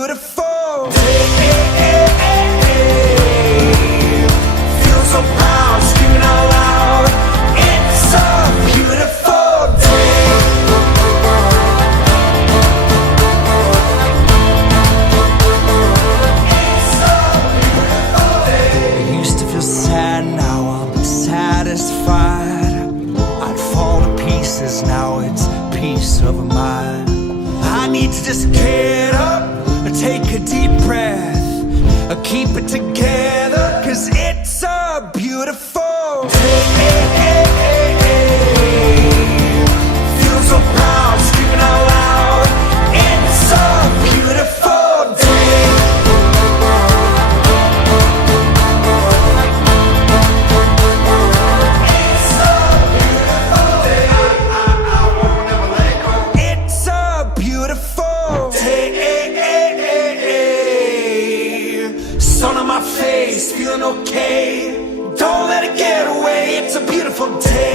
beautiful day. Feel so proud, screaming out loud. It's a beautiful day. It's a beautiful day. I used to feel sad, now I'm satisfied. I'd fall to pieces, now it's peace of mind. I need to just get up, take a deep breath, keep it together, 'cause it's a beautiful day. Feel so proud, screaming out loud. It's a beautiful day. It's a beautiful day. I won't ever let go. It's a beautiful day. Sun on my face, feeling okay. Don't let it get away. It's a beautiful day.